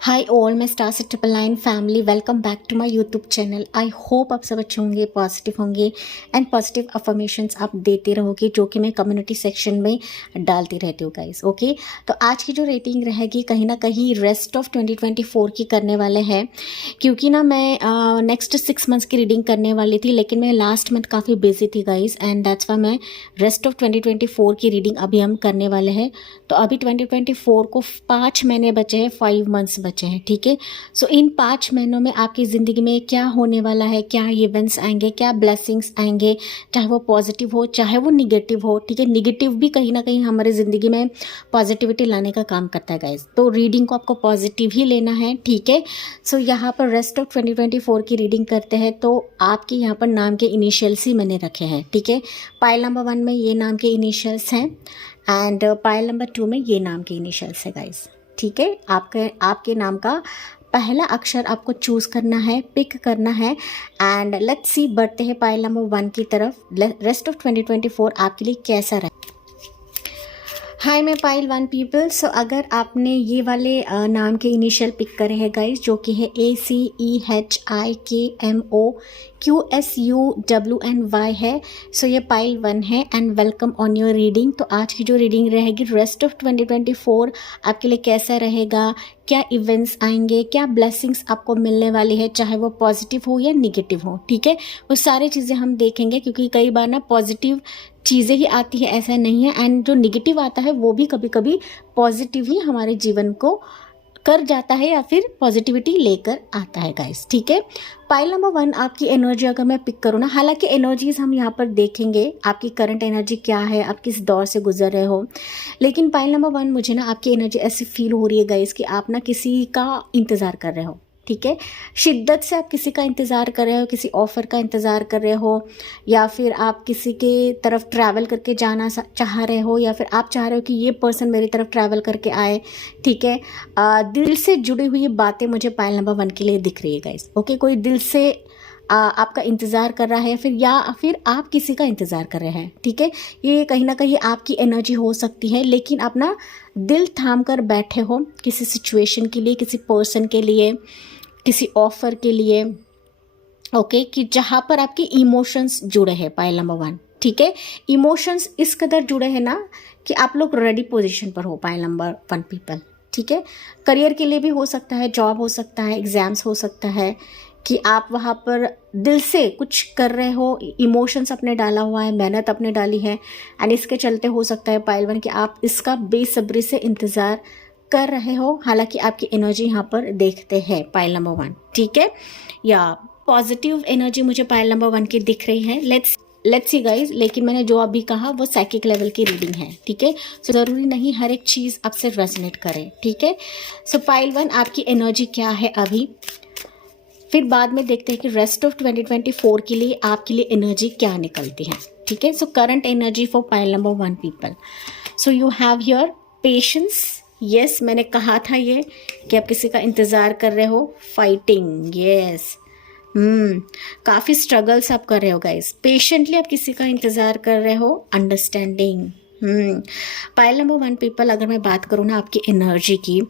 Hi all, मैं star से 999 family welcome back to my YouTube channel. I hope आप सब अच्छे होंगे, पॉजिटिव होंगे एंड पॉजिटिव अफर्मेशंस आप देते रहोगे जो कि मैं कम्युनिटी सेक्शन में डालती रहती हूँ गाइस। ओके, तो आज की जो रेटिंग रहेगी कहीं ना कहीं रेस्ट ऑफ 2024 की करने वाले हैं, क्योंकि ना मैं नेक्स्ट 6 मंथ्स की रीडिंग करने वाली थी, लेकिन मैं लास्ट मंथ काफ़ी बिजी थी गाइस एंड दैट्स वाई मैं रेस्ट ऑफ 2024 की रीडिंग अभी हम करने वाले हैं। तो अभी 2024 को 5 महीने बचे हैं, 5 मंथ्स बचे हैं। ठीक है, सो इन 5 महीनों में आपकी ज़िंदगी में क्या होने वाला है, क्या इवेंट्स आएंगे, क्या ब्लेसिंग्स आएंगे, चाहे वो पॉजिटिव हो चाहे वो निगेटिव हो। ठीक है, निगेटिव भी कहीं ना कहीं हमारी ज़िंदगी में पॉजिटिविटी लाने का काम करता है गाइज, तो रीडिंग को आपको पॉजिटिव ही लेना है। ठीक है, सो यहाँ पर रेस्ट ऑफ 2024 की रीडिंग करते हैं। तो आपके यहाँ पर नाम के इनिशियल्स ही मैंने रखे हैं। ठीक है, पाइल नंबर 1 में ये नाम के इनिशियल्स हैं एंड पाइल नंबर 2 में ये नाम के इनिशियल्स है गाइस। ठीक है, आपके नाम का पहला अक्षर आपको चूज करना है, पिक करना है एंड लेट्स सी बढ़ते हैं पाइल नंबर 1 की तरफ। रेस्ट ऑफ 2024 आपके लिए कैसा रहा। हाय, मैं पाइल 1 पीपल। सो अगर आपने ये वाले नाम के इनिशियल पिक करे हैं गाइस, जो कि है ACEHIKMOQSUWNY है, सो ये पाइल 1 है and welcome on your reading. तो आज की जो रीडिंग रहेगी रेस्ट ऑफ 2024 आपके लिए कैसा रहेगा, क्या इवेंट्स आएंगे, क्या ब्लेसिंग्स आपको मिलने वाली है, चाहे वो पॉजिटिव हो या निगेटिव हो। ठीक है, वो सारी चीज़ें हम देखेंगे, क्योंकि कई बार ना पॉजिटिव चीज़ें ही आती है, ऐसा नहीं है, एंड जो निगेटिव आता है वो भी कभी कभी पॉजिटिव ही हमारे जीवन को कर जाता है या फिर पॉजिटिविटी लेकर आता है गाइस। ठीक है, पाइल नंबर 1 आपकी एनर्जी अगर मैं पिक करूँ ना, हालांकि एनर्जीज हम यहाँ पर देखेंगे आपकी करंट एनर्जी क्या है, आप किस दौर से गुजर रहे हो, लेकिन पाइल नंबर 1 मुझे ना आपकी एनर्जी ऐसी फील हो रही है गाइस कि आप ना किसी का इंतज़ार कर रहे हो। ठीक है, शिद्दत से आप किसी का इंतज़ार कर रहे हो, किसी ऑफ़र का इंतज़ार कर रहे हो, या फिर आप किसी के तरफ ट्रैवल करके जाना चाह रहे हो, या फिर आप चाह रहे हो कि ये पर्सन मेरी तरफ ट्रैवल करके आए। ठीक है, दिल से जुड़ी हुई बातें मुझे पाइल नंबर 1 के लिए दिख रही है गाइस। ओके, कोई दिल से आपका इंतज़ार कर रहा है, या फिर आप किसी का इंतज़ार कर रहे हैं। ठीक है, ये कहीं ना कहीं आपकी एनर्जी हो सकती है, लेकिन आप ना दिल थाम कर बैठे हो किसी सिचुएशन के लिए, किसी पर्सन के लिए, किसी ऑफर के लिए। ओके, कि जहाँ पर आपके इमोशंस जुड़े हैं पाइल नंबर 1। ठीक है, इमोशंस इस कदर जुड़े हैं ना कि आप लोग रेडी पोजीशन पर हो पाइल नंबर 1 पीपल। ठीक है, करियर के लिए भी हो सकता है, जॉब हो सकता है, एग्जाम्स हो सकता है कि आप वहाँ पर दिल से कुछ कर रहे हो, इमोशंस अपने डाला हुआ है, मेहनत अपने डाली है, एंड इसके चलते हो सकता है पाइल 1 कि आप इसका बेसब्री से इंतज़ार कर रहे हो। हालांकि आपकी एनर्जी यहाँ पर देखते हैं पाइल नंबर 1। ठीक है, या पॉजिटिव एनर्जी मुझे पाइल नंबर 1 की दिख रही है। लेट्स सी गाइज, लेकिन मैंने जो अभी कहा वो साइकिक लेवल की रीडिंग है। ठीक है, सो ज़रूरी नहीं हर एक चीज़ आपसे रेजोनेट करे। ठीक है, सो पाइल 1 आपकी एनर्जी क्या है अभी, फिर बाद में देखते हैं कि रेस्ट ऑफ 2024 के लिए आपके लिए एनर्जी क्या निकलती है। ठीक है, so current energy for pile number 1 people. So you have your patience. Yes, मैंने कहा था ये कि आप किसी का इंतज़ार कर रहे हो। फाइटिंग, यस, काफ़ी स्ट्रगल्स आप कर रहे हो गाइस। पेशेंटली आप किसी का इंतज़ार कर रहे हो। अंडरस्टैंडिंग। पाइल नंबर 1 पीपल, अगर मैं बात करूँ ना आपकी एनर्जी की,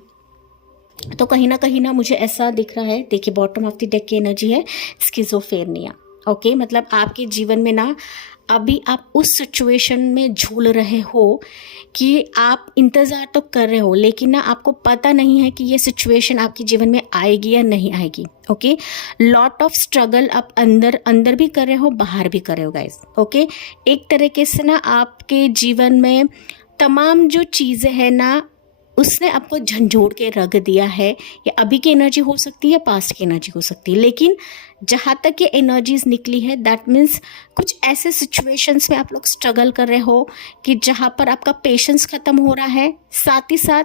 तो कहीं ना मुझे ऐसा दिख रहा है। देखिए, बॉटम ऑफ द डेक की एनर्जी है स्किज़ोफ्रेनिया। ओके, मतलब आपके जीवन में ना अभी आप उस सिचुएशन में झूल रहे हो कि आप इंतज़ार तो कर रहे हो, लेकिन ना आपको पता नहीं है कि ये सिचुएशन आपके जीवन में आएगी या नहीं आएगी। ओके, लॉट ऑफ स्ट्रगल आप अंदर भी कर रहे हो, बाहर भी कर रहे हो गाइस। ओके, एक तरीके से ना आपके जीवन में तमाम जो चीज़ें हैं ना, उसने आपको झंझोड़ के रख दिया है। या अभी की एनर्जी हो सकती है, पास्ट की एनर्जी हो सकती है, लेकिन जहाँ तक ये एनर्जीज निकली है दैट मीन्स कुछ ऐसे सिचुएशंस में आप लोग स्ट्रगल कर रहे हो कि जहाँ पर आपका पेशेंस ख़त्म हो रहा है, साथ ही साथ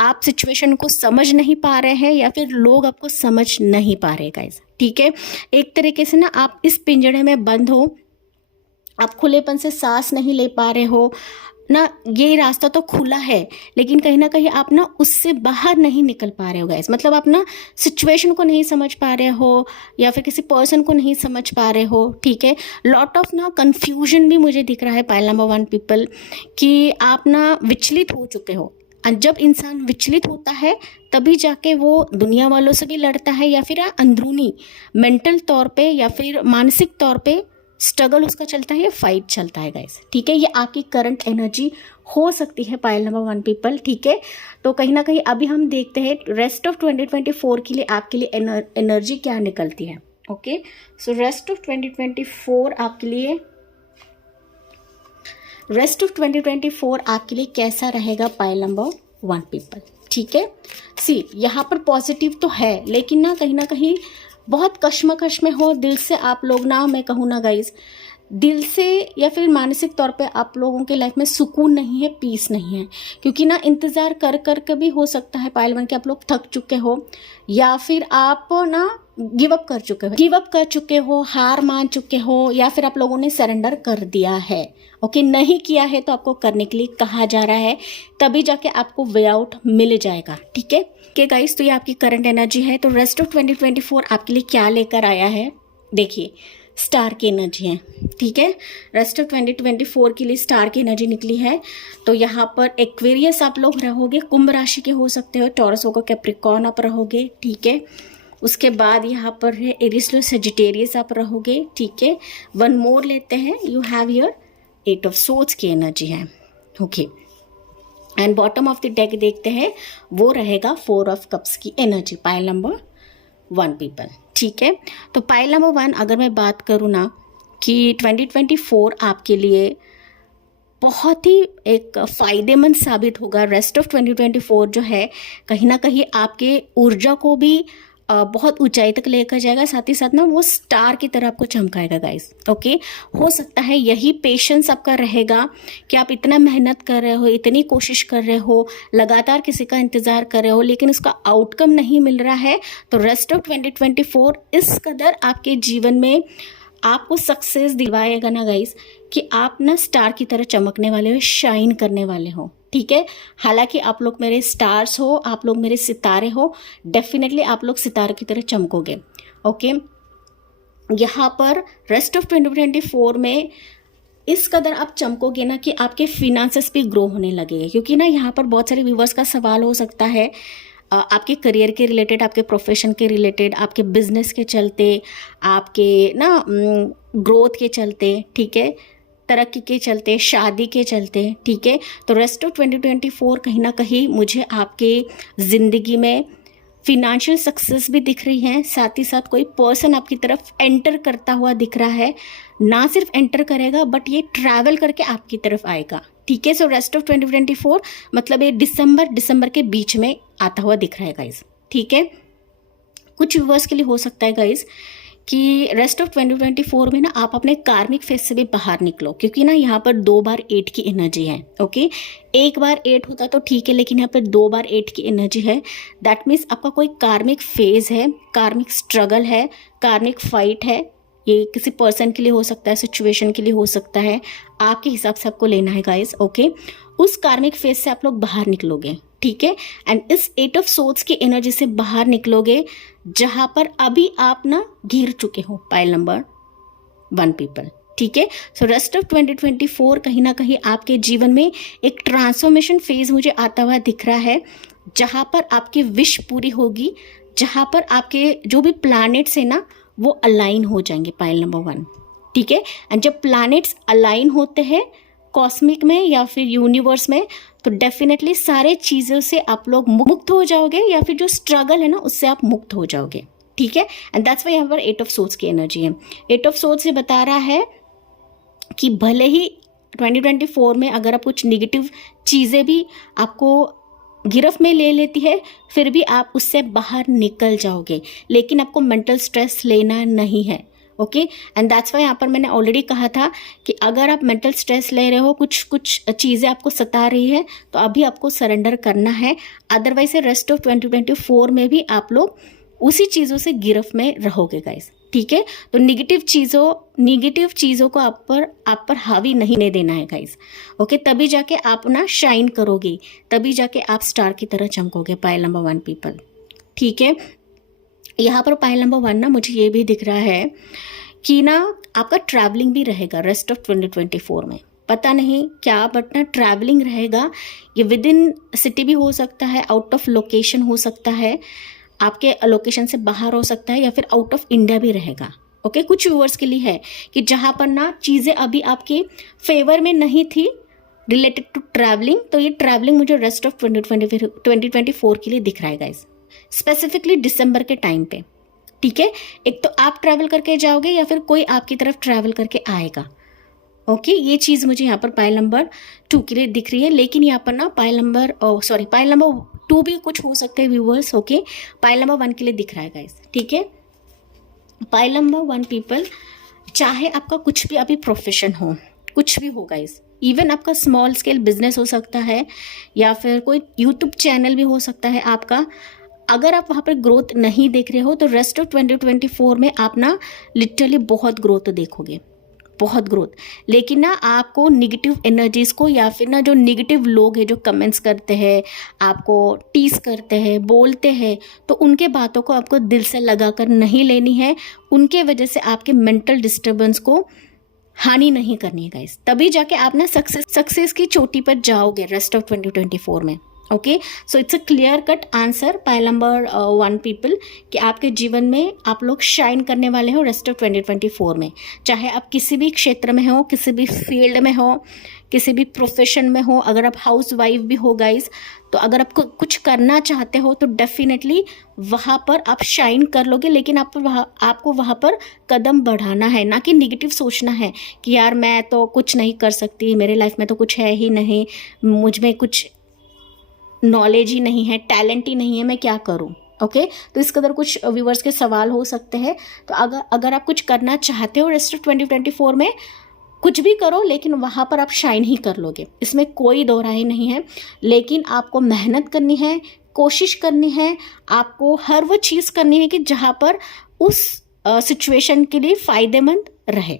आप सिचुएशन को समझ नहीं पा रहे हैं, या फिर लोग आपको समझ नहीं पा रहे गाइस। ठीक है, एक तरीके से ना आप इस पिंजड़े में बंद हो, आप खुलेपन से सांस नहीं ले पा रहे हो ना। ये रास्ता तो खुला है, लेकिन कहीं ना कहीं आप ना उससे बाहर नहीं निकल पा रहे हो गाइस। मतलब आप ना सिचुएशन को नहीं समझ पा रहे हो, या फिर किसी पर्सन को नहीं समझ पा रहे हो। ठीक है, लॉट ऑफ ना कंफ्यूजन भी मुझे दिख रहा है पाइल नंबर 1 पीपल, कि आप ना विचलित हो चुके हो। और जब इंसान विचलित होता है तभी जाके वो दुनिया वालों से भी लड़ता है, या फिर अंदरूनी मेंटल तौर पे या फिर मानसिक तौर पे स्ट्रगल उसका चलता है या फाइट चलता है गाइस। ठीक है, ये आपकी करंट एनर्जी हो सकती है पाइल नंबर 1 पीपल। ठीक है, तो कहीं ना कहीं अभी हम देखते हैं रेस्ट ऑफ 2024 के लिए आपके लिए एनर्जी क्या निकलती है। ओके, सो रेस्ट ऑफ 2024 आपके लिए कैसा रहेगा पाइल नंबर 1 पीपल। ठीक है, सी यहाँ पर पॉजिटिव तो है, लेकिन ना कहीं बहुत कश्मकश में हो दिल से आप लोग ना, मैं कहूँ ना गाइज, दिल से या फिर मानसिक तौर पे आप लोगों के लाइफ में सुकून नहीं है, पीस नहीं है, क्योंकि ना इंतज़ार कर कर के भी हो सकता है पाइल 1 के आप लोग थक चुके हो, या फिर आप ना गिव अप कर चुके हो, हार मान चुके हो, या फिर आप लोगों ने सरेंडर कर दिया है। ओके, नहीं किया है तो आपको करने के लिए कहा जा रहा है, तभी जाके आपको वे आउट मिल जाएगा। ठीक है गाइस, तो ये आपकी करंट एनर्जी है। तो रेस्ट ऑफ 2024 आपके लिए क्या लेकर आया है, देखिए स्टार की एनर्जी है। ठीक है, रेस्ट ऑफ 2024 के लिए स्टार की एनर्जी निकली है। तो यहाँ पर एक्वेरियस आप लोग रहोगे, कुंभ राशि के हो सकते हो, टॉरस होगा, कैप्रिकॉर्न आप रहोगे। ठीक है, उसके बाद यहाँ पर है एरिस लो सजिटेरियस आप रहोगे। ठीक है, वन मोर लेते हैं, you have your 8 of swords की एनर्जी है। Okay, and bottom of the deck देखते हैं, वो रहेगा 4 ऑफ कप्स की एनर्जी, पाइल नंबर 1 पीपल। ठीक है, तो पाइल नंबर 1 अगर मैं बात करूँ ना कि 2024 आपके लिए बहुत ही एक फ़ायदेमंद साबित होगा। रेस्ट ऑफ 2024 जो है कहीं ना कहीं आपके ऊर्जा को भी बहुत ऊंचाई तक लेकर जाएगा, साथ ही साथ ना वो स्टार की तरह आपको चमकाएगा गाइस। ओके, हो सकता है यही पेशेंस आपका रहेगा कि आप इतना मेहनत कर रहे हो, इतनी कोशिश कर रहे हो, लगातार किसी का इंतज़ार कर रहे हो, लेकिन उसका आउटकम नहीं मिल रहा है। तो रेस्ट ऑफ 2024 इस कदर आपके जीवन में आपको सक्सेस दिलवाएगा ना गाइस कि आप ना स्टार की तरह चमकने वाले हो, शाइन करने वाले हो। ठीक है, हालांकि आप लोग मेरे स्टार्स हो, आप लोग मेरे सितारे हो, डेफिनेटली आप लोग सितारे की तरह चमकोगे। ओके, यहाँ पर रेस्ट ऑफ 2024 में इस कदर आप चमकोगे ना कि आपके फिनेंसेस भी ग्रो होने लगेंगे, क्योंकि ना यहाँ पर बहुत सारे व्यूवर्स का सवाल हो सकता है आपके करियर के रिलेटेड, आपके प्रोफेशन के रिलेटेड, आपके बिजनेस के चलते, आपके ना ग्रोथ के चलते, ठीक है, तरक्की के चलते, शादी के चलते। ठीक है, तो रेस्ट ऑफ 2024 कहीं ना कहीं मुझे आपके ज़िंदगी में फिनेंशियल सक्सेस भी दिख रही है, साथ ही साथ कोई पर्सन आपकी तरफ एंटर करता हुआ दिख रहा है। ना सिर्फ एंटर करेगा बट ये ट्रैवल करके आपकी तरफ आएगा। ठीक है, सो रेस्ट ऑफ 2024 मतलब ये दिसंबर के बीच में आता हुआ दिख रहा है गाइज। ठीक है, कुछ व्यूअर्स के लिए हो सकता है गाइज कि रेस्ट ऑफ 2024 में ना आप अपने कार्मिक फेज से भी बाहर निकलो, क्योंकि ना यहाँ पर 2 बार 8 की एनर्जी है। ओके, एक बार 8 होता तो ठीक है, लेकिन यहाँ पर 2 बार 8 की एनर्जी है। दैट मीन्स आपका कोई कार्मिक फेज है, कार्मिक स्ट्रगल है, कार्मिक फाइट है। ये किसी पर्सन के लिए हो सकता है, सिचुएशन के लिए हो सकता है, आपके हिसाब से आपको लेना है गाइस। ओके, उस कार्मिक फेज से आप लोग बाहर निकलोगे। ठीक है, एंड इस 8 ऑफ सोर्ड्स की एनर्जी से बाहर निकलोगे जहां पर अभी आप ना घिर चुके हो, पाइल नंबर 1 पीपल। ठीक है, सो रेस्ट ऑफ 2024 कहीं ना कहीं आपके जीवन में एक ट्रांसफॉर्मेशन फेज मुझे आता हुआ दिख रहा है, जहां पर आपकी विश पूरी होगी, जहां पर आपके जो भी प्लैनेट्स है ना वो अलाइन हो जाएंगे, पाइल नंबर 1। ठीक है, एंड जब प्लैनेट्स अलाइन होते हैं कॉस्मिक में या फिर यूनिवर्स में, तो डेफिनेटली सारे चीज़ों से आप लोग मुक्त हो जाओगे, या फिर जो स्ट्रगल है ना उससे आप मुक्त हो जाओगे। ठीक है, एंड दैट्स व्हाई यहाँ पर 8 ऑफ सोर्ड्स की एनर्जी है। 8 ऑफ सोर्ड्स से बता रहा है कि भले ही 2024 में अगर आप कुछ निगेटिव चीज़ें भी आपको गिरफ्त में ले लेती है, फिर भी आप उससे बाहर निकल जाओगे, लेकिन आपको मेंटल स्ट्रेस लेना नहीं है। ओके, एंड दैट्स वाई यहाँ पर मैंने ऑलरेडी कहा था कि अगर आप मेंटल स्ट्रेस ले रहे हो, कुछ चीज़ें आपको सता रही है, तो अभी आपको सरेंडर करना है। अदरवाइज रेस्ट ऑफ 2024 में भी आप लोग उसी चीज़ों से गिरफ्त में रहोगे गाइस। ठीक है, तो निगेटिव चीज़ों को आप पर हावी नहीं होने देना है गाइस। ओके, तभी जाके आप ना शाइन करोगे, तभी जाके आप स्टार की तरह चमकोगे, पाइल नंबर 1 पीपल। ठीक है, यहाँ पर पाइल नंबर 1 ना मुझे ये भी दिख रहा है कि ना आपका ट्रैवलिंग भी रहेगा रेस्ट ऑफ 2024 में। पता नहीं क्या, बट ना ट्रैवलिंग रहेगा। ये विद इन सिटी भी हो सकता है, आउट ऑफ लोकेशन हो सकता है, आपके लोकेशन से बाहर हो सकता है, या फिर आउट ऑफ इंडिया भी रहेगा। ओके, कुछ व्यूअर्स के लिए है कि जहाँ पर ना चीज़ें अभी आपके फेवर में नहीं थी रिलेटेड टू ट्रैवलिंग, तो ये ट्रैवलिंग मुझे रेस्ट ऑफ 2024 के लिए दिख रहा है गाइस, स्पेसिफिकली दिसंबर के टाइम पे। ठीक है, एक तो आप ट्रैवल करके जाओगे या फिर कोई आपकी तरफ ट्रैवल करके आएगा। ओके, ये चीज़ मुझे यहाँ पर पाइल नंबर 2 के लिए दिख रही है। लेकिन यहाँ पर ना पाइल नंबर 2 भी कुछ हो सकते हैं व्यूअर्स। ओके, पाइल नंबर 1 के लिए दिख रहा है गाइस। ठीक है, पाइल नंबर 1 पीपल, चाहे आपका कुछ भी अभी प्रोफेशन हो, कुछ भी हो गाइस, इवन आपका स्मॉल स्केल बिजनेस हो सकता है या फिर कोई यूट्यूब चैनल भी हो सकता है आपका, अगर आप वहाँ पर ग्रोथ नहीं देख रहे हो तो रेस्ट ऑफ 2024 में आप ना लिटरली बहुत ग्रोथ देखोगे, बहुत ग्रोथ। लेकिन ना आपको निगेटिव एनर्जीज को या फिर ना जो निगेटिव लोग हैं जो कमेंट्स करते हैं, आपको टीस करते हैं, बोलते हैं, तो उनके बातों को आपको दिल से लगा कर नहीं लेनी है। उनके वजह से आपके मेंटल डिस्टर्बेंस को हानि नहीं करनी है गाइस, तभी जाके आप ना सक्सेस की चोटी पर जाओगे रेस्ट ऑफ 2024 में। Okay, so it's a clear cut answer pile number 1 people कि आपके जीवन में आप लोग शाइन करने वाले हो रेस्ट ऑफ 2024 में। चाहे आप किसी भी क्षेत्र में हो, किसी भी फील्ड में हो, किसी भी प्रोफेशन में हो, अगर आप हाउस वाइफ भी हो गाइस, तो अगर आपको कुछ करना चाहते हो तो डेफिनेटली वहाँ पर आप शाइन कर लोगे। लेकिन आपको वहाँ पर कदम बढ़ाना है, ना कि निगेटिव सोचना है कि यार मैं तो कुछ नहीं कर सकती, मेरे लाइफ में तो कुछ है ही नहीं, मुझ में कुछ नॉलेज ही नहीं है, टैलेंट ही नहीं है, मैं क्या करूं। ओके, तो इस कदर कुछ व्यूवर्स के सवाल हो सकते हैं। तो अगर आप कुछ करना चाहते हो रेस्ट ऑफ 2024 में, कुछ भी करो, लेकिन वहाँ पर आप शाइन ही कर लोगे, इसमें कोई दो राय नहीं है। लेकिन आपको मेहनत करनी है, कोशिश करनी है, आपको हर वो चीज़ करनी है कि जहाँ पर उस सिचुएशन के लिए फ़ायदेमंद रहे।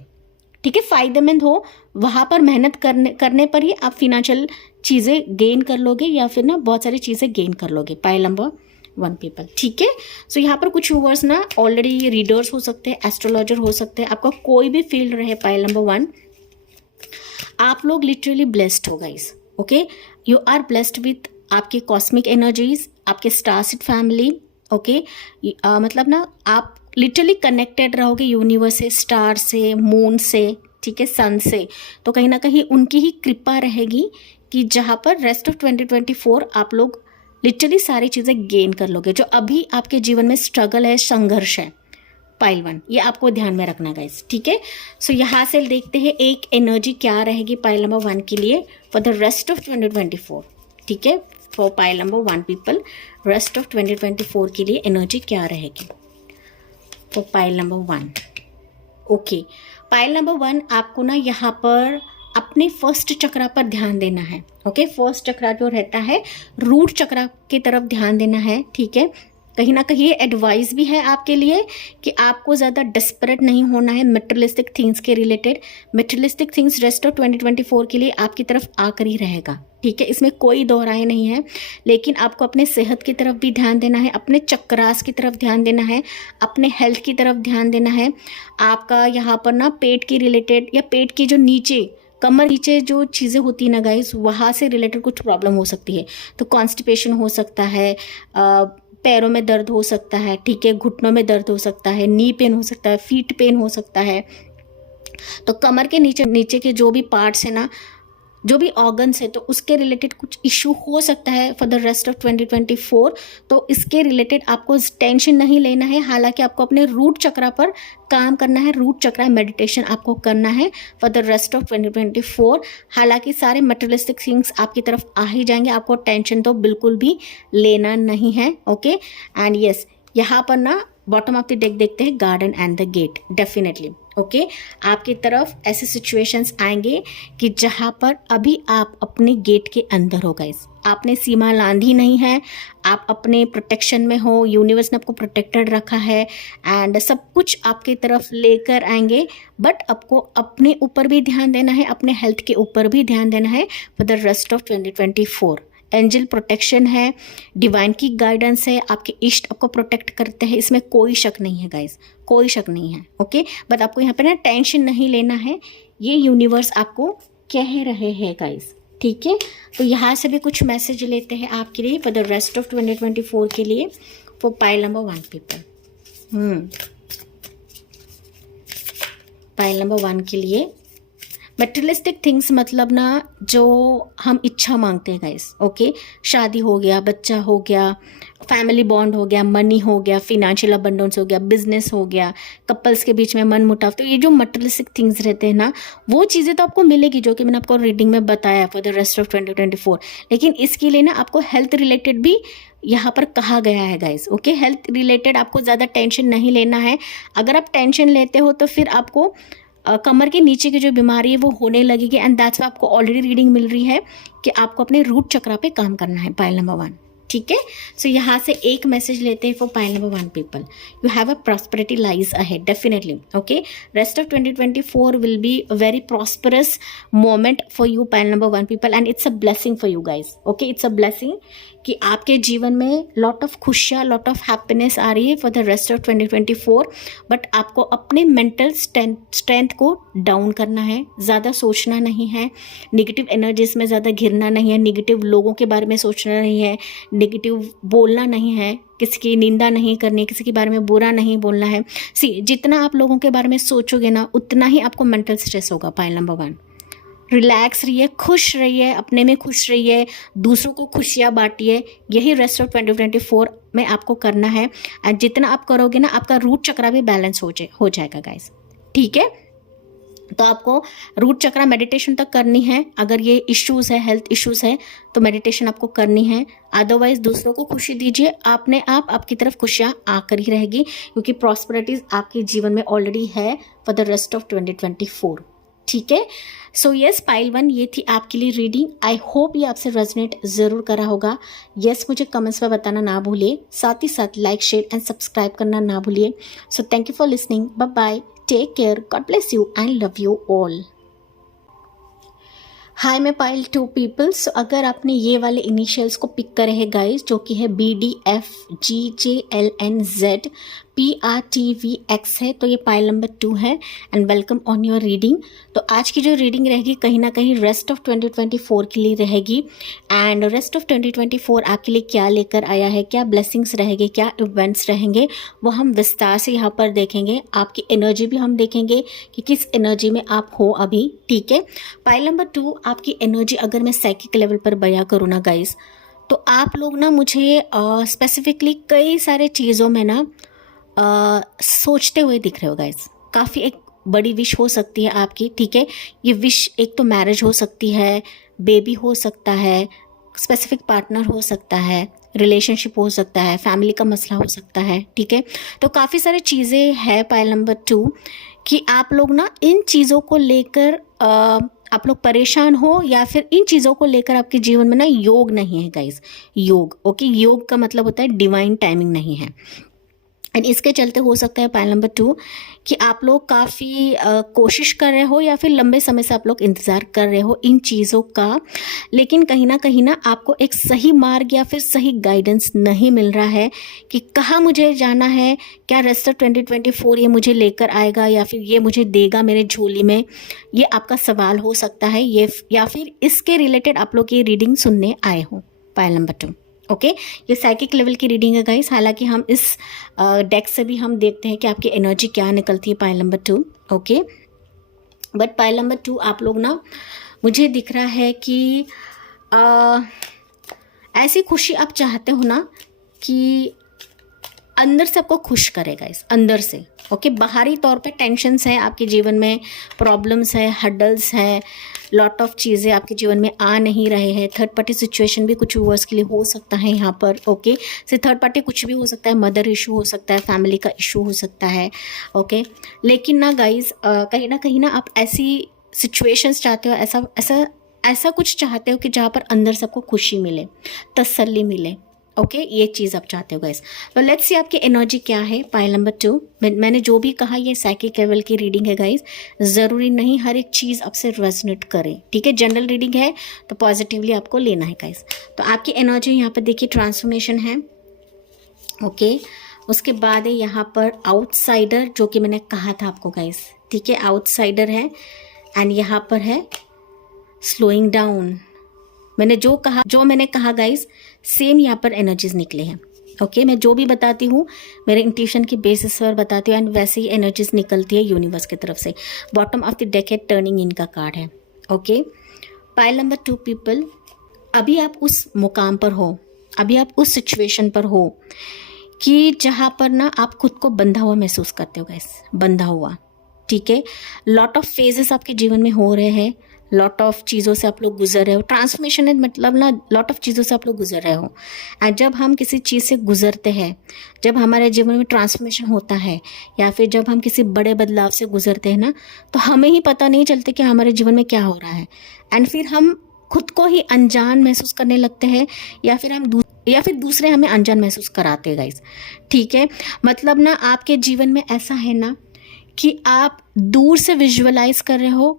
ठीक है, फ़ायदेमंद हो, वहाँ पर मेहनत करने पर ही आप फिनेंशियल चीज़ें गेन कर लोगे या फिर ना बहुत सारी चीज़ें गेन कर लोगे। Pile number 1 people. ठीक है, सो यहाँ पर कुछ व्यूअर्स ना ऑलरेडी रीडर्स हो सकते हैं, एस्ट्रोलॉजर हो सकते हैं, आपका कोई भी फील्ड रहे। पाइल नंबर 1, आप लोग लिटरली ब्लेस्ड हो guys. Okay, you are blessed with आपके कॉस्मिक एनर्जीज, आपके स्टार सीड फैमिली। ओके, मतलब ना आप लिटरली कनेक्टेड रहोगे यूनिवर्स से, स्टार से, मून से, ठीक है, सन से। तो कहीं ना कहीं उनकी ही कृपा रहेगी कि जहाँ पर रेस्ट ऑफ 2024 आप लोग लिटरली सारी चीज़ें गेन कर लोगे। जो अभी आपके जीवन में स्ट्रगल है, संघर्ष है, पाइल 1, ये आपको ध्यान में रखना गाइस। ठीक है, सो यहाँ से देखते हैं एक एनर्जी क्या रहेगी पाइल नंबर 1 के लिए फॉर द रेस्ट ऑफ 2024। ठीक है, for pile number 1 people, rest of 2024 के लिए एनर्जी क्या रहेगी for pile number 1। Okay, pile number 1, आपको ना यहाँ पर अपने फर्स्ट चक्रा पर ध्यान देना है। ओके, फर्स्ट चक्रा जो रहता है रूट चक्रा की तरफ ध्यान देना है। ठीक है, कहीं ना कहीं ये एडवाइस भी है आपके लिए कि आपको ज़्यादा डेस्परेट नहीं होना है मटेरियलिस्टिक थिंग्स के related. Materialistic things rest of 2024 के लिए आपकी तरफ आकर ही रहेगा। ठीक है, इसमें कोई दो राय नहीं है। लेकिन आपको अपने सेहत की तरफ भी ध्यान देना है, अपने चक्रास की तरफ ध्यान देना है, अपने हेल्थ की तरफ ध्यान देना है। आपका यहाँ पर ना पेट की रिलेटेड या पेट की जो नीचे, कमर नीचे जो चीज़ें होती है ना गाइस, वहाँ से रिलेटेड कुछ प्रॉब्लम हो सकती है। तो कॉन्स्टिपेशन हो सकता है, पैरों में दर्द हो सकता है, ठीक है, घुटनों में दर्द हो सकता है, नी पेन हो सकता है, फीट पेन हो सकता है। तो कमर के नीचे के जो भी पार्ट्स है ना, जो भी ऑर्गन्स है, तो उसके रिलेटेड कुछ इशू हो सकता है फॉर द रेस्ट ऑफ 2024। तो इसके रिलेटेड आपको टेंशन नहीं लेना है। हालांकि आपको अपने रूट चक्रा पर काम करना है, रूट चक्रा मेडिटेशन आपको करना है फॉर द रेस्ट ऑफ 2024। हालांकि सारे मटेरियलिस्टिक थिंग्स आपकी तरफ आ ही जाएंगे, आपको टेंशन तो बिल्कुल भी लेना नहीं है। ओके, एंड यस, यहाँ पर ना बॉटम ऑफ द डेक देखते हैं garden and the gate. Definitely okay, आपकी तरफ ऐसे सिचुएशंस आएंगे कि जहाँ पर अभी आप अपने गेट के अंदर हो गाइस, आपने सीमा लांधी नहीं है, आप अपने प्रोटेक्शन में हो, यूनिवर्स ने आपको प्रोटेक्टेड रखा है एंड सब कुछ आपकी तरफ लेकर आएंगे। बट आपको अपने ऊपर भी ध्यान देना है, अपने हेल्थ के ऊपर भी ध्यान देना है for the rest of 2024। Angel protection है, डिवाइन की गाइडेंस है, आपके इष्ट आपको प्रोटेक्ट करते हैं, इसमें कोई शक नहीं है गाइस, कोई शक नहीं है। ओके, बट आपको यहाँ पे ना टेंशन नहीं लेना है, ये यूनिवर्स आपको कह रहे हैं गाइस, ठीक है। तो यहाँ से भी कुछ मैसेज लेते हैं आपके लिए फॉर द रेस्ट ऑफ 2024 के लिए, for pile number 1 people. Pile number 1 के लिए मटेरियलिस्टिक थिंग्स मतलब ना जो हम इच्छा मांगते हैं गाइस, ओके। शादी हो गया, बच्चा हो गया, फैमिली बॉन्ड हो गया, मनी हो गया, फिनेंशियल अबंडेंस हो गया, बिजनेस हो गया, कपल्स के बीच में मन मुटाव, तो ये जो मटेरियलिस्टिक थिंग्स रहते हैं ना, वो चीज़ें तो आपको मिलेगी जो कि मैंने आपको रीडिंग में बताया फॉर द रेस्ट ऑफ 2024। लेकिन इसके लिए ना आपको हेल्थ रिलेटेड भी यहाँ पर कहा गया है गाइस, ओके। हेल्थ रिलेटेड आपको ज़्यादा टेंशन नहीं लेना है। अगर आप टेंशन लेते हो तो फिर आपको कमर के नीचे की जो बीमारी है वो होने लगेगी, एंड दैट्स वाई आपको ऑलरेडी रीडिंग मिल रही है कि आपको अपने रूट चक्रा पे काम करना है, पाइल नंबर 1, ठीक है। सो यहाँ से एक मैसेज लेते हैं for pile number 1 people, you have a prosperity lies ahead definitely, okay. Rest of 2024 will be a very prosperous moment for you pile number 1 people, and it's a blessing for you guys, okay. It's a blessing कि आपके जीवन में lot of खुशियाँ, lot of happiness आ रही है for the rest of 2024। But आपको अपने mental strength को डाउन करना है, ज़्यादा सोचना नहीं है, नेगेटिव एनर्जीज में ज़्यादा घिरना नहीं है, नेगेटिव लोगों के बारे में सोचना नहीं है, नेगेटिव बोलना नहीं है, किसी की निंदा नहीं करनी, किसी के बारे में बुरा नहीं बोलना है। सी, जितना आप लोगों के बारे में सोचोगे ना, उतना ही आपको मेंटल स्ट्रेस होगा। पाइल नंबर 1, रिलैक्स रहिए, खुश रहिए, अपने में खुश रहिए, दूसरों को खुशियाँ बांटिए, यही रेस्ट ऑफ 2024 में आपको करना है। एंड जितना आप करोगे ना, आपका रूट चक्रा भी बैलेंस हो जाएगा गाइस, ठीक है। तो आपको रूट चक्रा मेडिटेशन तक करनी है। अगर ये इश्यूज़ है, हेल्थ इश्यूज़ है, तो मेडिटेशन आपको करनी है। अदरवाइज दूसरों को खुशी दीजिए, अपने आप आपकी तरफ खुशियाँ आकर ही रहेगी, क्योंकि प्रॉस्पेरिटीज आपके जीवन में ऑलरेडी है फॉर द रेस्ट ऑफ 2024, ठीक है। सो यस पाइल 1, ये थी आपके लिए रीडिंग। आई होप ये आपसे रेजोनेट ज़रूर करा होगा। यस मुझे कमेंट्स में बताना ना भूलिए, साथ ही साथ लाइक, शेयर एंड सब्सक्राइब करना ना भूलिए। So thank you for listening, bye bye, take care, God bless you and love you all. Hi मैं पाइल 2 पीपल। सो अगर आपने ये वाले इनिशियल्स को पिक करे हैं गाइस, जो कि है BDFGJLNZ PRTVX है, तो ये पाइल नंबर 2 है and welcome on your reading. तो आज की जो रीडिंग रहेगी कहीं ना कहीं रेस्ट ऑफ 2024 के लिए रहेगी। एंड रेस्ट ऑफ 2024 आपके लिए क्या लेकर आया है, क्या ब्लेसिंग्स रहेंगे, क्या इवेंट्स रहेंगे, वो हम विस्तार से यहाँ पर देखेंगे। आपकी एनर्जी भी हम देखेंगे कि किस एनर्जी में आप हो अभी, ठीक है। पाइल नंबर 2 आपकी एनर्जी अगर मैं साइकिक लेवल पर बयां करूँ ना गाइस, तो आप लोग ना मुझे स्पेसिफिकली कई सारे चीज़ों में ना सोचते हुए दिख रहे हो गाइस। काफ़ी एक बड़ी विश हो सकती है आपकी, ठीक है। ये विश एक तो मैरिज हो सकती है, बेबी हो सकता है, स्पेसिफिक पार्टनर हो सकता है, रिलेशनशिप हो सकता है, फैमिली का मसला हो सकता है, ठीक है। तो काफ़ी सारी चीज़ें हैं पाइल नंबर 2 कि आप लोग ना इन चीज़ों को लेकर आप लोग परेशान हो, या फिर इन चीज़ों को लेकर आपके जीवन में ना योग नहीं है गाइस। योग, ओके, योग का मतलब होता है डिवाइन टाइमिंग नहीं है। एंड इसके चलते हो सकता है पाइल नंबर 2 कि आप लोग काफ़ी कोशिश कर रहे हो, या फिर लंबे समय से आप लोग इंतज़ार कर रहे हो इन चीज़ों का, लेकिन कहीं ना आपको एक सही मार्ग या फिर सही गाइडेंस नहीं मिल रहा है कि कहाँ मुझे जाना है, क्या रेस्ट ऑफ 2024 ये मुझे लेकर आएगा या फिर ये मुझे देगा मेरे झोली में। ये आपका सवाल हो सकता है, ये या फिर इसके रिलेटेड आप लोग ये रीडिंग सुनने आए हो पाइल नंबर 2, ओके। ये साइकिक लेवल की रीडिंग है गाइस। हालांकि हम इस डेक से भी हम देखते हैं कि आपकी एनर्जी क्या निकलती है pile number 2, okay. But pile number 2 आप लोग ना मुझे दिख रहा है कि ऐसी खुशी आप चाहते हो ना कि अंदर से आपको खुश करेगा इस अंदर से, ओके। बाहरी तौर पे टेंशन्स है आपके जीवन में, प्रॉब्लम्स है, हर्डल्स है, लॉट ऑफ चीज़ें आपके जीवन में आ नहीं रहे हैं। थर्ड पार्टी सिचुएशन भी कुछ व्यूअर्स के लिए हो सकता है यहाँ पर, ओके। से थर्ड पार्टी कुछ भी हो सकता है, मदर इशू हो सकता है, फैमिली का इशू हो सकता है, ओके। लेकिन ना गाइज कहीं ना आप ऐसी सिचुएशंस चाहते हो, ऐसा कुछ चाहते हो कि जहाँ पर अंदर से आपको खुशी मिले, तसल्ली मिले, ओके। ये चीज़ आप चाहते हो गाइस। तो लेट्स सी आपकी एनर्जी क्या है पाइल नंबर 2। मैंने जो भी कहा ये साइकिक लेवल की रीडिंग है गाइस, ज़रूरी नहीं हर एक चीज़ आपसे रेजोनेट करे, ठीक है। जनरल रीडिंग है तो पॉजिटिवली आपको लेना है गाइस। तो आपकी एनर्जी यहाँ पर देखिए ट्रांसफॉर्मेशन है, ओके। उसके बाद है यहाँ पर आउटसाइडर, जो कि मैंने कहा था आपको गाइस, ठीक है। आउटसाइडर है एंड यहाँ पर है स्लोइंग डाउन। जो मैंने कहा गाइस, सेम यहाँ पर एनर्जीज निकले हैं। ओके, मैं जो भी बताती हूँ मेरे इंट्यूशन की बेसिस पर बताती हूँ एंड वैसे ही एनर्जीज निकलती है यूनिवर्स की तरफ से। बॉटम ऑफ द डेक है, टर्निंग इन का कार्ड है। ओके, पाइल नंबर 2 पीपल, अभी आप उस मुकाम पर हो, अभी आप उस सिचुएशन पर हो कि जहाँ पर ना आप खुद को बंधा हुआ महसूस करते हो गाइस, बंधा हुआ। ठीक है, लॉट ऑफ फेजेस आपके जीवन में हो रहे हैं, लॉट ऑफ चीज़ों से आप लोग गुजर रहे हो। ट्रांसफॉर्मेशन है मतलब ना, लॉट ऑफ चीज़ों से आप लोग गुजर रहे हो। एंड जब हम किसी चीज़ से गुजरते हैं, जब हमारे जीवन में ट्रांसफॉर्मेशन होता है या फिर जब हम किसी बड़े बदलाव से गुजरते हैं ना, तो हमें ही पता नहीं चलते कि हमारे जीवन में क्या हो रहा है। एंड फिर हम खुद को ही अनजान महसूस करने लगते हैं या फिर दूसरे हमें अनजान महसूस कराते हैं गाइस। ठीक है, मतलब ना आपके जीवन में ऐसा है ना कि आप दूर से विजुअलाइज कर रहे हो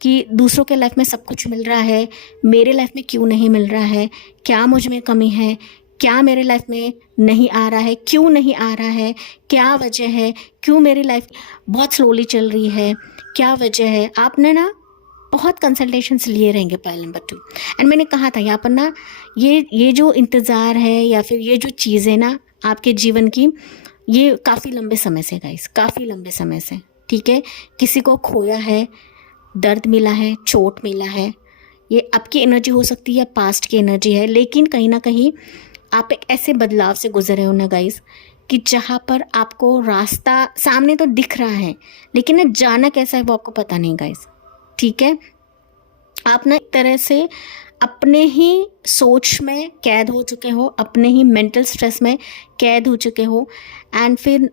कि दूसरों के लाइफ में सब कुछ मिल रहा है, मेरे लाइफ में क्यों नहीं मिल रहा है, क्या मुझ में कमी है, क्या मेरे लाइफ में नहीं आ रहा है, क्यों नहीं आ रहा है, क्या वजह है, क्यों मेरी लाइफ बहुत स्लोली चल रही है, क्या वजह है। आपने ना बहुत कंसल्टेशंस लिए रहेंगे पाइल नंबर 2। एंड मैंने कहा था यहाँ पर ना ये जो इंतज़ार है या फिर ये जो चीज़ें ना आपके जीवन की, ये काफ़ी लंबे समय से गाइस, काफ़ी लंबे समय से। ठीक है, किसी को खोया है, दर्द मिला है, चोट मिला है, ये आपकी एनर्जी हो सकती है, पास्ट की एनर्जी है, लेकिन कहीं ना कहीं आप एक ऐसे बदलाव से गुजरे हो ना गाइस कि जहाँ पर आपको रास्ता सामने तो दिख रहा है लेकिन ना जाना कैसा है वो आपको पता नहीं गाइस। ठीक है, आप ना एक तरह से अपने ही सोच में कैद हो चुके हो, अपने ही मेंटल स्ट्रेस में कैद हो चुके हो। एंड फिर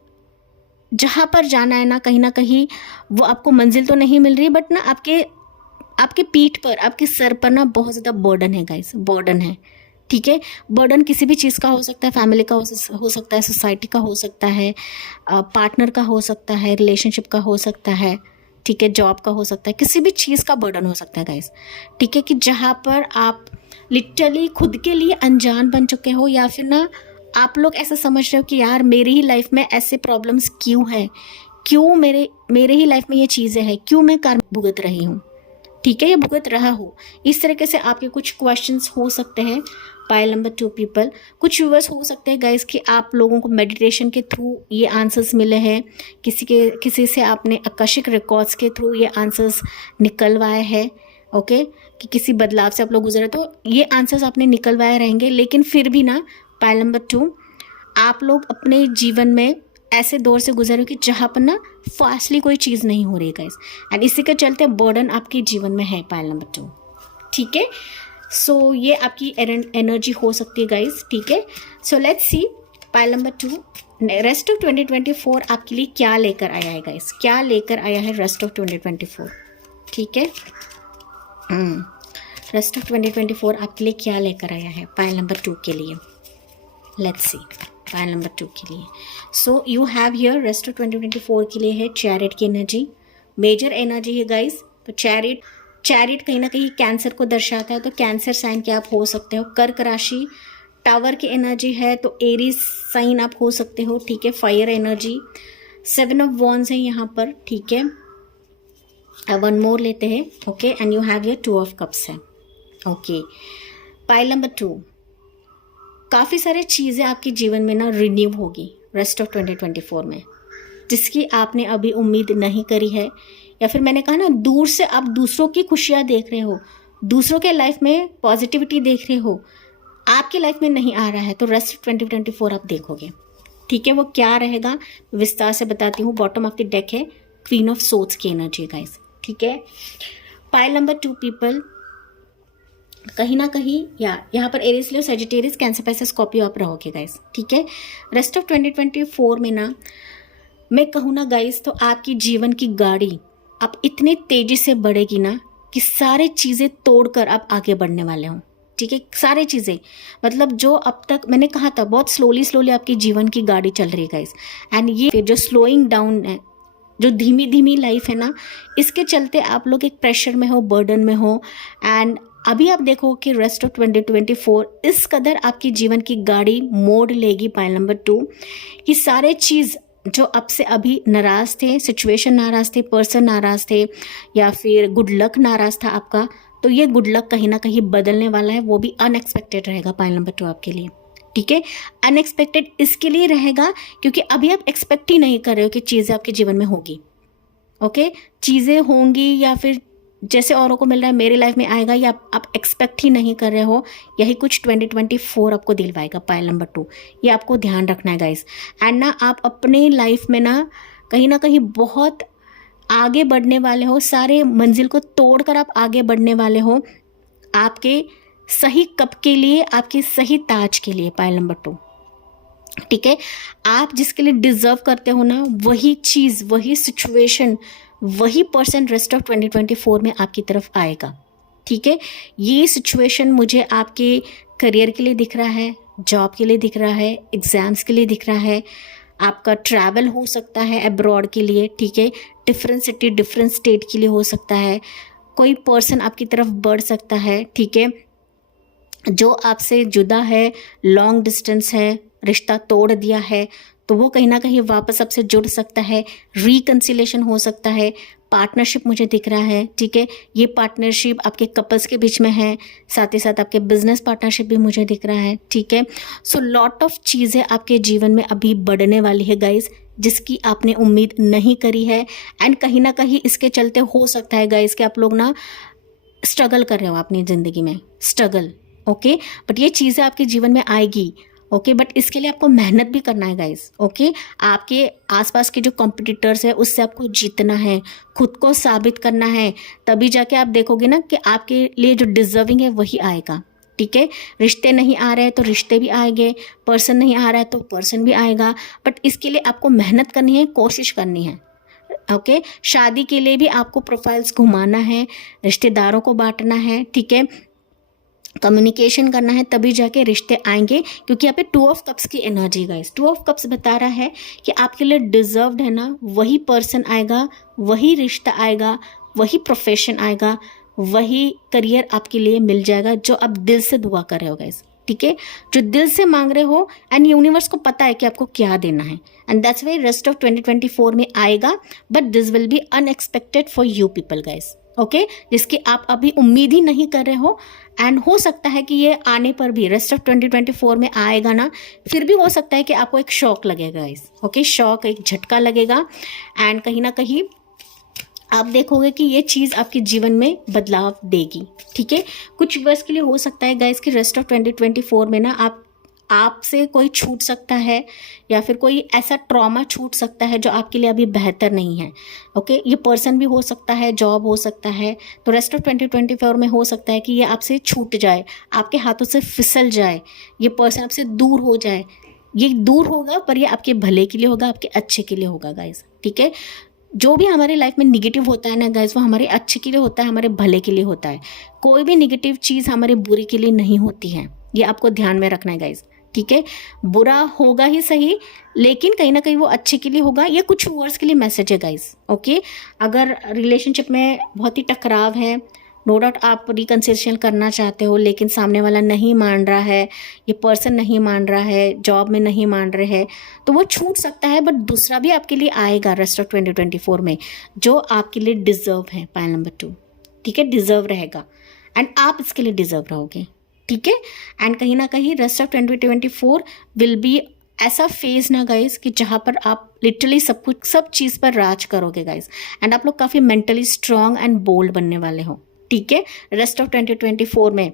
जहाँ पर जाना है ना कहीं वो आपको मंजिल तो नहीं मिल रही, बट ना आपके पीठ पर, आपके सर पर ना बहुत ज़्यादा बर्डन है गाइस, बर्डन है। ठीक है, बर्डन किसी भी चीज़ का हो सकता है, फैमिली का हो सकता है, सोसाइटी का हो सकता है, पार्टनर का हो सकता है, रिलेशनशिप का हो सकता है। ठीक है, जॉब का हो सकता है, किसी भी चीज़ का बर्डन हो सकता है गाइस। ठीक है, कि जहाँ पर आप लिटरली खुद के लिए अनजान बन चुके हो या फिर ना आप लोग ऐसा समझ रहे हो कि यार मेरी ही लाइफ में ऐसे प्रॉब्लम्स क्यों है, क्यों मेरे ही लाइफ में ये चीज़ें हैं, क्यों मैं कर्म भुगत रही हूँ। ठीक है, ये भुगत रहा हो, इस तरीके से आपके कुछ क्वेश्चंस हो सकते हैं पाइल नंबर 2 पीपल। कुछ व्यूअर्स हो सकते हैं गाइस कि आप लोगों को मेडिटेशन के थ्रू ये आंसर्स मिले हैं, किसी से आपने आकाशिक रिकॉर्ड्स के थ्रू ये आंसर्स निकलवाए हैं। ओके, कि किसी बदलाव से आप लोग गुजरे तो ये आंसर्स आपने निकलवाए रहेंगे, लेकिन फिर भी ना पाइल नंबर 2 आप लोग अपने जीवन में ऐसे दौर से गुजरे हो कि जहाँ पर ना फास्टली कोई चीज़ नहीं हो रही है गाइस, एंड इसी के चलते बर्डन आपके जीवन में है पाइल नंबर 2। ठीक है, सो ये आपकी एनर्जी हो सकती है गाइस। ठीक है, so let's see pile number 2 rest of 2024 आपके लिए क्या लेकर आया है गाइस, क्या लेकर आया है रेस्ट ऑफ 2024। ठीक है, रेस्ट ऑफ 2024 आपके लिए क्या लेकर आया है पाइल नंबर 2 के लिए। लेट्स सी पाइल नंबर 2 के लिए। So you have here rest of 2024 के लिए है चैरिट की एनर्जी, मेजर एनर्जी है गाइस। तो चैरिट कहीं ना कहीं कैंसर को दर्शाता है, तो कैंसर साइन के आप हो सकते हो। कर्क राशि टावर की एनर्जी है, तो एरीज साइन आप हो सकते हो। ठीक है, फायर एनर्जी 7 ऑफ वॉन्ड्स है यहाँ पर। ठीक है, वन मोर लेते हैं। Okay, and you have your 2 of cups है। ओके, पाइल नंबर 2 काफ़ी सारी चीज़ें आपके जीवन में ना रिन्यू होगी रेस्ट ऑफ 2024 में, जिसकी आपने अभी उम्मीद नहीं करी है, या फिर मैंने कहा ना दूर से आप दूसरों की खुशियाँ देख रहे हो, दूसरों के लाइफ में पॉजिटिविटी देख रहे हो, आपके लाइफ में नहीं आ रहा है, तो रेस्ट ऑफ 2024 आप देखोगे। ठीक है, वो क्या रहेगा विस्तार से बताती हूँ। बॉटम ऑफ द डेक है क्वीन ऑफ सोर्ड्स की एनर्जी गाइस। ठीक है, पाइल नंबर 2 पीपल कहीं ना कहीं यहाँ पर एरीज लियो, सजिटेरियस, कैंसर, पैसा, स्कॉर्पियो आप रहोगे गाइस। ठीक है, रेस्ट ऑफ 2024 में ना मैं कहूँ ना गाइस, तो आपकी जीवन की गाड़ी आप इतने तेजी से बढ़ेगी ना कि सारे चीज़ें तोड़कर आप आगे बढ़ने वाले हो। ठीक है, सारी चीज़ें मतलब जो अब तक मैंने कहा था बहुत स्लोली आपकी जीवन की गाड़ी चल रही है गाइस। एंड ये जो स्लोइंग डाउन है, जो धीमी धीमी लाइफ है ना, इसके चलते आप लोग एक प्रेशर में हो, बर्डन में हो। एंड अभी आप देखो कि रेस्ट ऑफ 2024 इस कदर आपकी जीवन की गाड़ी मोड़ लेगी पाइल नंबर 2 कि सारे चीज़ जो अब से अभी नाराज़ थे, सिचुएशन नाराज़ थे, पर्सन नाराज़ थे, या फिर गुड लक नाराज़ था आपका, तो ये गुड लक कहीं ना कहीं बदलने वाला है, वो भी अनएक्सपेक्टेड रहेगा पाइल नंबर 2 आपके लिए। ठीक है, अनएक्सपेक्टेड इसके लिए रहेगा क्योंकि अभी आप एक्सपेक्ट ही नहीं कर रहे हो कि चीज़ें आपके जीवन में होगी। ओके, चीज़ें होंगी या फिर जैसे औरों को मिल रहा है मेरी लाइफ में आएगा, या आप एक्सपेक्ट ही नहीं कर रहे हो, यही कुछ 2024 आपको दिलवाएगा पाइल नंबर 2। ये आपको ध्यान रखना है गाइस। एंड ना आप अपने लाइफ में ना कहीं बहुत आगे बढ़ने वाले हो, सारे मंजिल को तोड़कर आप आगे बढ़ने वाले हो, आपके सही कप के लिए, आपके सही ताज के लिए पाइल नंबर 2। ठीक है, आप जिसके लिए डिजर्व करते हो ना, वही चीज़, वही सिचुएशन, वही पर्सन रेस्ट ऑफ 2024 में आपकी तरफ आएगा। ठीक है, ये सिचुएशन मुझे आपके करियर के लिए दिख रहा है, जॉब के लिए दिख रहा है, एग्जाम्स के लिए दिख रहा है, आपका ट्रैवल हो सकता है अब्रॉड के लिए। ठीक है, डिफरेंट सिटी, डिफरेंट स्टेट के लिए हो सकता है, कोई पर्सन आपकी तरफ बढ़ सकता है। ठीक है, जो आपसे जुदा है, लॉन्ग डिस्टेंस है, रिश्ता तोड़ दिया है, तो वो कहीं ना कहीं वापस आपसे जुड़ सकता है, रिकन्सिलेशन हो सकता है, पार्टनरशिप मुझे दिख रहा है। ठीक है, ये पार्टनरशिप आपके कपल्स के बीच में है, साथ ही साथ आपके बिजनेस पार्टनरशिप भी मुझे दिख रहा है। ठीक है, सो लॉट ऑफ चीज़ें आपके जीवन में अभी बढ़ने वाली है गाइज, जिसकी आपने उम्मीद नहीं करी है। एंड कहीं ना कहीं इसके चलते हो सकता है गाइज कि आप लोग ना स्ट्रगल कर रहे हो अपनी ज़िंदगी में, स्ट्रगल। ओके, बट ये चीज़ें आपके जीवन में आएगी। ओके, बट इसके लिए आपको मेहनत भी करना है गाइस। ओके, आपके आसपास के जो कॉम्पिटिटर्स है उससे आपको जीतना है, खुद को साबित करना है, तभी जाके आप देखोगे ना कि आपके लिए जो डिजर्विंग है वही आएगा। ठीक है, रिश्ते नहीं आ रहे हैं तो रिश्ते भी आएंगे, पर्सन नहीं आ रहा है तो पर्सन भी आएगा, बट इसके लिए आपको मेहनत करनी है, कोशिश करनी है। ओके, शादी के लिए भी आपको प्रोफाइल्स घुमाना है, रिश्तेदारों को बांटना है। ठीक है, कम्युनिकेशन करना है, तभी जाके रिश्ते आएंगे, क्योंकि यहाँ पे 2 ऑफ कप्स की एनर्जी गाइस, 2 ऑफ कप्स बता रहा है कि आपके लिए डिजर्व्ड है ना, वही पर्सन आएगा, वही रिश्ता आएगा, वही प्रोफेशन आएगा, वही करियर आपके लिए मिल जाएगा जो आप दिल से दुआ कर रहे हो गाइस। ठीक है, जो दिल से मांग रहे हो, एंड यूनिवर्स को पता है कि आपको क्या देना है, and that's y raised of 2024 में आएगा, but this will be unexpected for you people guys. Okay, जिसकी आप अभी उम्मीद ही नहीं कर रहे हो, एंड हो सकता है कि ये आने पर भी रेस्ट ऑफ 2024 में आएगा ना, फिर भी हो सकता है कि आपको एक शॉक लगेगा इस। ओके, शॉक, एक झटका लगेगा, एंड कहीं ना कहीं आप देखोगे कि ये चीज़ आपके जीवन में बदलाव देगी। ठीक है, कुछ वर्ष के लिए हो सकता है गाइस कि रेस्ट ऑफ 2024 में ना आपसे कोई छूट सकता है, या फिर कोई ऐसा ट्रॉमा छूट सकता है जो आपके लिए अभी बेहतर नहीं है। ओके, ये पर्सन भी हो सकता है, जॉब हो सकता है, तो रेस्ट ऑफ 2024 में हो सकता है कि ये आपसे छूट जाए, आपके हाथों से फिसल जाए, ये पर्सन आपसे दूर हो जाए। ये दूर होगा पर ये आपके भले के लिए होगा, आपके अच्छे के लिए होगा गाइस। ठीक है, जो भी हमारी लाइफ में निगेटिव होता है ना गाइस, वो हमारे अच्छे के लिए होता है, हमारे भले के लिए होता है। कोई भी निगेटिव चीज़ हमारे बुरे के लिए नहीं होती है, ये आपको ध्यान में रखना है गाइस। ठीक है, बुरा होगा ही सही, लेकिन कहीं ना कहीं वो अच्छे के लिए होगा। ये कुछ वर्ड्स के लिए मैसेज है गाइस। ओके, अगर रिलेशनशिप में बहुत ही टकराव है, नो डाउट आप रिकन्सिलिएशन करना चाहते हो, लेकिन सामने वाला नहीं मान रहा है, ये पर्सन नहीं मान रहा है, जॉब में नहीं मान रहे हैं, तो वो छूट सकता है, बट दूसरा भी आपके लिए आएगा रेस्ट ऑफ 2024 में, जो आपके लिए डिजर्व है, पाइल नंबर 2। ठीक है, डिजर्व रहेगा, एंड आप इसके लिए डिजर्व रहोगे। ठीक है, एंड कहीं ना कहीं रेस्ट ऑफ 2024 विल बी ऐसा फेज ना गाइस कि जहाँ पर आप लिटरली सब चीज़ पर राज करोगे गाइस, एंड आप लोग काफ़ी मेंटली स्ट्रांग एंड बोल्ड बनने वाले हो। ठीक है, रेस्ट ऑफ 2024 में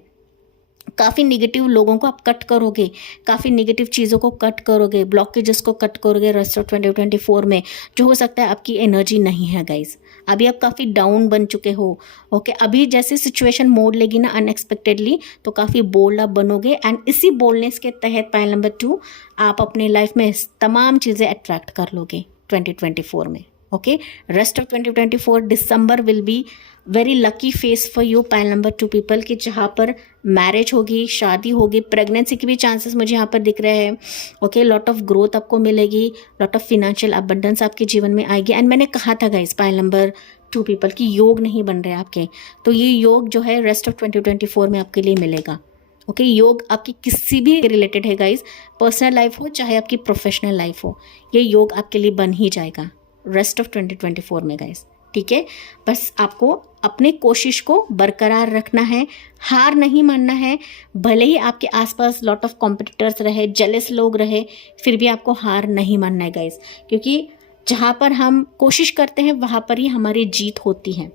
काफ़ी निगेटिव लोगों को आप कट करोगे, काफ़ी निगेटिव चीज़ों को कट करोगे, ब्लॉकेजेस को कट करोगे रेस्ट ऑफ 2024 में, जो हो सकता है आपकी एनर्जी नहीं है गाइस। अभी आप काफ़ी डाउन बन चुके हो। ओके, अभी जैसे सिचुएशन मोड़ लेगी ना अनएक्सपेक्टेडली, तो काफ़ी बोल्ड आप बनोगे, एंड इसी बोल्डनेस के तहत पाइल नंबर 2 आप अपने लाइफ में तमाम चीज़ें अट्रैक्ट कर लोगे 2024 में। Okay, rest of 2024 December will be very lucky face for you pile number 2 people, कि जहाँ पर मैरिज होगी, शादी होगी, प्रेगनेंसी के भी चांसेस मुझे यहाँ पर दिख रहे हैं। ओके, लॉट ऑफ ग्रोथ आपको मिलेगी, लॉट ऑफ फिनेंशियल अबंडेंस आपके जीवन में आएगी। एंड मैंने कहा था गाइस पाइल नंबर 2 पीपल की योग नहीं बन रहे आपके, तो ये योग जो है रेस्ट ऑफ 2024 में आपके लिए मिलेगा। ओके, योग आपकी किसी भी रिलेटेड है गाइस, पर्सनल लाइफ हो चाहे आपकी प्रोफेशनल लाइफ हो, ये योग आपके लिए बन ही जाएगा रेस्ट ऑफ 2024 में गाइस। ठीक है। बस आपको अपने कोशिश को बरकरार रखना है, हार नहीं मानना है। भले ही आपके आसपास लॉट ऑफ कॉम्पिटिटर्स रहे, जेलस लोग रहे, फिर भी आपको हार नहीं मानना है गाइस, क्योंकि जहाँ पर हम कोशिश करते हैं वहाँ पर ही हमारी जीत होती है,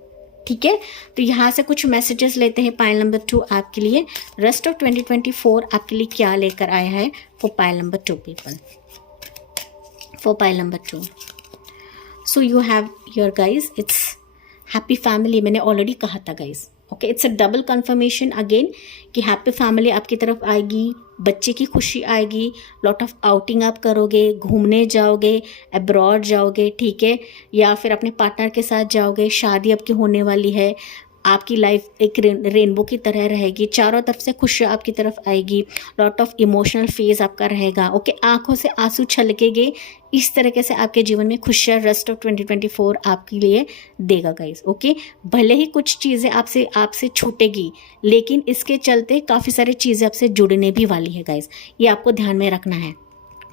ठीक है। तो यहाँ से कुछ मैसेजेस लेते हैं पाइल नंबर 2 आपके लिए। रेस्ट ऑफ 2024 आपके लिए क्या लेकर आया है for pile number 2 people, for pile number 2। So you have your guys, it's happy family. मैंने ऑलरेडी कहा था guys, okay. It's a double confirmation again कि हैप्पी फैमिली आपकी तरफ आएगी, बच्चे की खुशी आएगी, लॉट ऑफ आउटिंग आप करोगे, घूमने जाओगे, अब्रॉड जाओगे, ठीक है, या फिर अपने पार्टनर के साथ जाओगे, शादी आपकी होने वाली है, आपकी लाइफ एक रेनबो की तरह रहेगी, चारों तरफ से खुशियाँ आपकी तरफ आएगी, लॉट ऑफ इमोशनल फेज आपका रहेगा, ओके। आंखों से आंसू छलकेंगे, इस तरीके से आपके जीवन में खुशियाँ रेस्ट ऑफ 2024 आपके लिए देगा गाइस, ओके। भले ही कुछ चीज़ें आपसे छूटेगी, लेकिन इसके चलते काफ़ी सारी चीज़ें आपसे जुड़ने भी वाली है गाइस, ये आपको ध्यान में रखना है,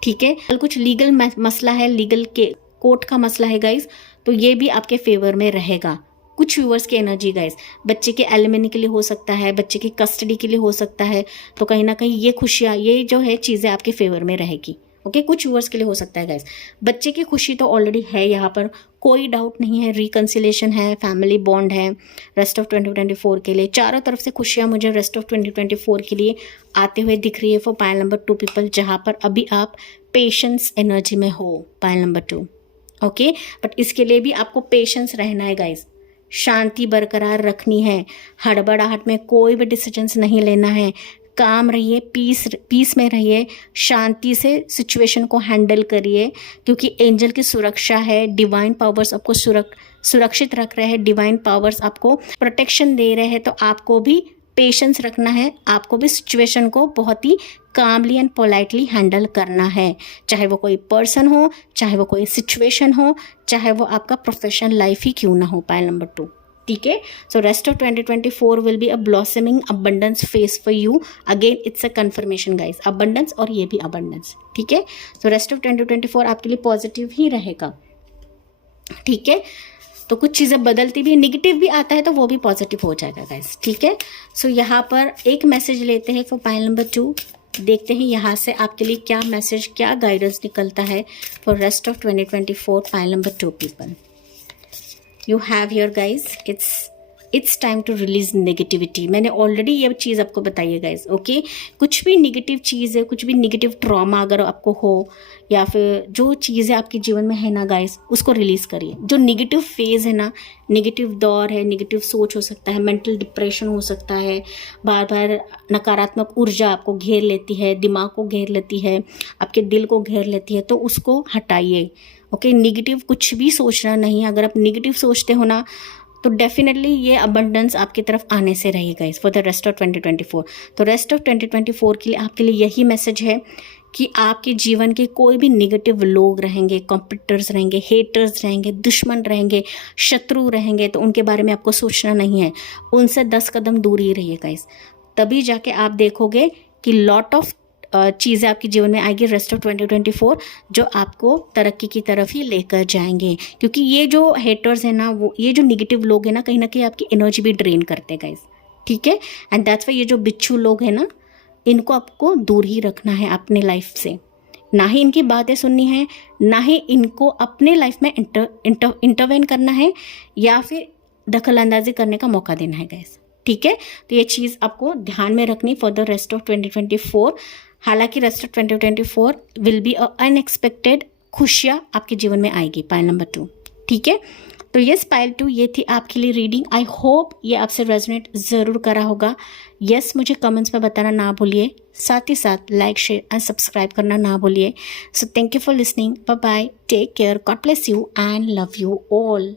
ठीक है। कुछ लीगल मसला है, लीगल के कोर्ट का मसला है गाइस, तो ये भी आपके फेवर में रहेगा। कुछ व्यूअर्स की एनर्जी गाइस, बच्चे के एलिमनी के लिए हो सकता है, बच्चे की कस्टडी के लिए हो सकता है, तो कहीं ना कहीं ये खुशियाँ, ये जो है चीज़ें आपके फेवर में रहेगी, ओके। कुछ व्यूअर्स के लिए हो सकता है गाइस। बच्चे की खुशी तो ऑलरेडी है, यहाँ पर कोई डाउट नहीं है, रिकन्सिलेशन है, फैमिली बॉन्ड है रेस्ट ऑफ 2024 के लिए। चारों तरफ से खुशियाँ मुझे रेस्ट ऑफ 2024 के लिए आते हुए दिख रही है फॉर पाइल नंबर 2 पीपल, जहाँ पर अभी आप पेशेंस एनर्जी में हो पाइल नंबर 2, ओके। बट इसके लिए भी आपको पेशेंस रहना है गाइस, शांति बरकरार रखनी है, हड़बड़ाहट में कोई भी डिसीजंस नहीं लेना है, काम रहिए, पीस में रहिए, शांति से सिचुएशन को हैंडल करिए, क्योंकि एंजल की सुरक्षा है, डिवाइन पावर्स आपको सुरक्षित रख रहे हैं, डिवाइन पावर्स आपको प्रोटेक्शन दे रहे हैं। तो आपको भी पेशेंस रखना है, आपको भी सिचुएशन को बहुत ही कामली एंड पोलाइटली हैंडल करना है, चाहे वो कोई पर्सन हो, चाहे वो कोई सिचुएशन हो, चाहे वो आपका प्रोफेशनल लाइफ ही क्यों ना हो पाइल नंबर 2, ठीक है। So rest of 2024 will be a blossoming abundance face for you. Again it's a confirmation guys, abundance, और ये भी अबंडेंस, ठीक है। सो रेस्ट ऑफ 2024 आपके लिए पॉजिटिव ही रहेगा, ठीक है। तो कुछ चीज़ें बदलती भी, निगेटिव भी आता है तो वो भी पॉजिटिव हो जाएगा गाइस, ठीक है। सो यहाँ पर एक मैसेज लेते हैं फॉर पाइल नंबर 2, देखते हैं यहाँ से आपके लिए क्या मैसेज, क्या गाइडेंस निकलता है for rest of 2024 pile number 2 people. You have here guys, it's time to release negativity. मैंने ऑलरेडी ये चीज़ आपको बताई है गाइज, ओके। कुछ भी निगेटिव चीज़ है, कुछ भी निगेटिव ट्रॉमा अगर आपको हो, या फिर जो चीज़ें आपके जीवन में है ना गाइज, उसको रिलीज़ करिए। जो निगेटिव फेज़ है ना, निगेटिव दौर है, निगेटिव सोच हो सकता है, मेंटल डिप्रेशन हो सकता है, बार बार नकारात्मक ऊर्जा आपको घेर लेती है, दिमाग को घेर लेती है, आपके दिल को घेर लेती है, तो उसको हटाइए, ओके। निगेटिव कुछ भी सोचना नहीं। अगर आप निगेटिव सोचते हो ना, तो डेफिनेटली ये अबंडेंस आपकी तरफ आने से रहेगा इस फॉर द रेस्ट ऑफ 2024। तो रेस्ट ऑफ 2024 के लिए आपके लिए यही मैसेज है कि आपके जीवन के कोई भी निगेटिव लोग रहेंगे, कॉम्पिटिटर्स रहेंगे, हेटर्स रहेंगे, दुश्मन रहेंगे, शत्रु रहेंगे, तो उनके बारे में आपको सोचना नहीं है, उनसे 10 कदम दूर ही रहिएगा इस। तभी जाके आप देखोगे कि लॉट ऑफ चीज़ें आपके जीवन में आएगी रेस्ट ऑफ 2024, जो आपको तरक्की की तरफ ही लेकर जाएंगे। क्योंकि ये जो हेटर्स है ना, वो ये जो निगेटिव लोग हैं ना, कहीं ना कहीं आपकी एनर्जी भी ड्रेन करते हैं गाइस, ठीक है। एंड दैट्स वाई ये जो बिच्छू लोग हैं ना, इनको आपको दूर ही रखना है अपने लाइफ से, ना ही इनकी बातें सुननी है, ना ही इनको अपने लाइफ में इंटरवेन करना है, या फिर दखल अंदाजी करने का मौका देना है गाइस, ठीक है। तो ये चीज़ आपको ध्यान में रखनी फॉर द रेस्ट ऑफ 2024। हालांकि rest of 2024 will be unexpected, खुशियाँ आपके जीवन में आएगी पाइल नंबर 2, ठीक है। तो यस पाइल 2, ये थी आपके लिए रीडिंग। आई होप ये आपसे रेजोनेट ज़रूर करा होगा। यस मुझे कमेंट्स में बताना ना भूलिए, साथ ही साथ लाइक, शेयर एंड सब्सक्राइब करना ना भूलिए। So thank you for listening, bye bye, take care, God bless you and love you all.